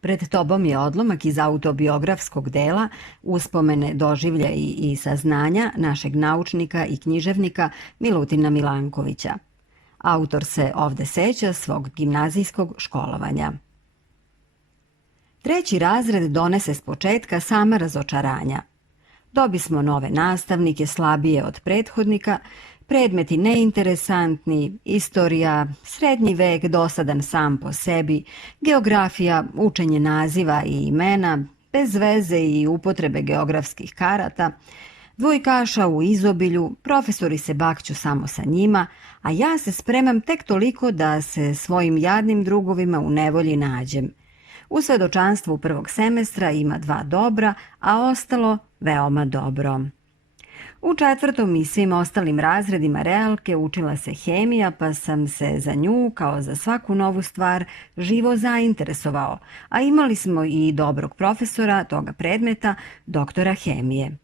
Pred tobom je odlomak iz autobiografskog dela Uspomene, doživljaji i saznanja našeg naučnika i književnika Milutina Milankovića. Autor se ovde seća svog gimnazijskog školovanja. 3. razred donese s početka sama razočaranja. Dobismo nove nastavnike, slabije od prethodnika, predmeti neinteresantni, istorija, srednji vek dosadan sam po sebi, geografija, učenje naziva i imena, bez veze i upotrebe geografskih karata, dvojkaša u izobilju, profesori se bakću samo sa njima, a ja se spremam tek toliko da se svojim jadnim drugovima u nevolji nađem. U svedočanstvu prvog semestra ima 2 dobra, a ostalo veoma dobro. U 4. i svim ostalim razredima realke učila se hemija, pa sam se za nju, kao za svaku novu stvar, živo zainteresovao, a imali smo i dobrog profesora toga predmeta, doktora hemije.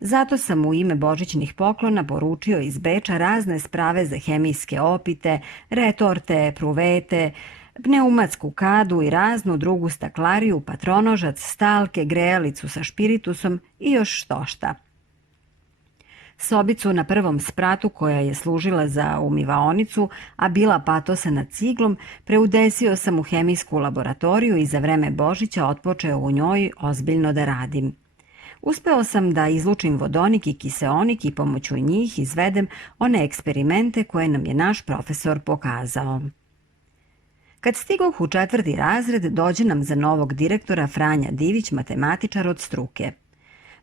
Zato sam u ime božićnih poklona poručio iz Beča razne sprave za hemijske opite, retorte, pruvete, pneumatsku kadu i raznu drugu staklariju, patronožac, stalke, grejalicu sa špiritusom i još štošta. Sobicu na 1. spratu, koja je služila za umivaonicu, a bila patosana ciglom, preudesio sam u hemijsku laboratoriju i za vreme Božića otpočeo u njoj ozbiljno da radim. Uspeo sam da izlučim vodonik i kiseonik i pomoću njih izvedem one eksperimente koje nam je naš profesor pokazao. Kad stigoh u 4. razred, dođe nam za novog direktora Franja Divić, matematičar od struke.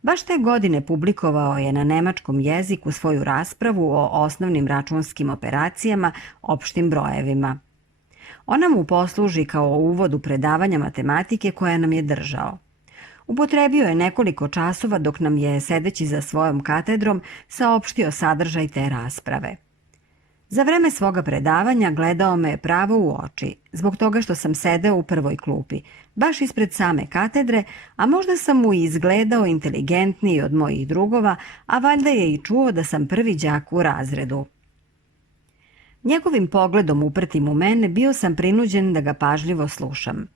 Baš te godine publikovao je na nemačkom jeziku svoju raspravu o osnovnim računskim operacijama, opštim brojevima. Ona mu posluži kao uvod u predavanja matematike koja nam je držao. Upotrebio je nekoliko časova dok nam je, sedeći za svojom katedrom, saopštio sadržaj te rasprave. Za vreme svoga predavanja gledao me pravo u oči, zbog toga što sam sedeo u prvoj klupi, baš ispred same katedre, a možda sam mu izgledao inteligentniji od mojih drugova, a valjda je i čuo da sam prvi đak u razredu. Njegovim pogledom uprtim u mene bio sam prinuđen da ga pažljivo slušam.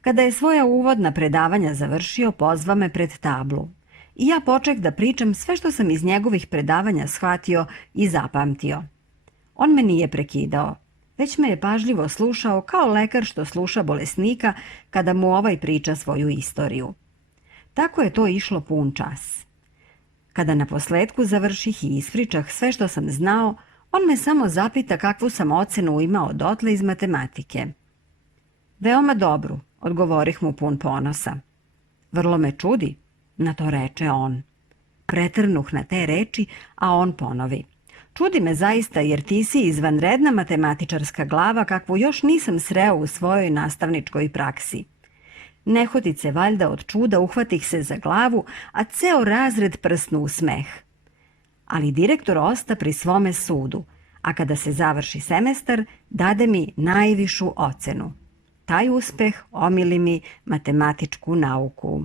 Kada je svoja uvodna predavanja završio, pozva me pred tablu. I ja poček da pričam sve što sam iz njegovih predavanja shvatio i zapamtio. On me nije prekidao, već me je pažljivo slušao kao lekar što sluša bolesnika kada mu ovaj priča svoju istoriju. Tako je to išlo pun čas. Kada na posledku završih i ispričah sve što sam znao, on me samo zapita kakvu sam ocenu imao dotle iz matematike. Veoma dobru, odgovorih mu pun ponosa. Vrlo me čudi, na to reče on. Pretrnuh na te reči, a on ponovi. Čudi me zaista jer ti si izvanredna matematičarska glava kakvu još nisam sreo u svojoj nastavničkoj praksi. Nehotice valjda od čuda uhvatih se za glavu, a ceo razred prsnu u smeh. Ali direktor osta pri svome sudu, a kada se završi semestar, dade mi najvišu ocenu. Taj uspeh omili mi matematičku nauku.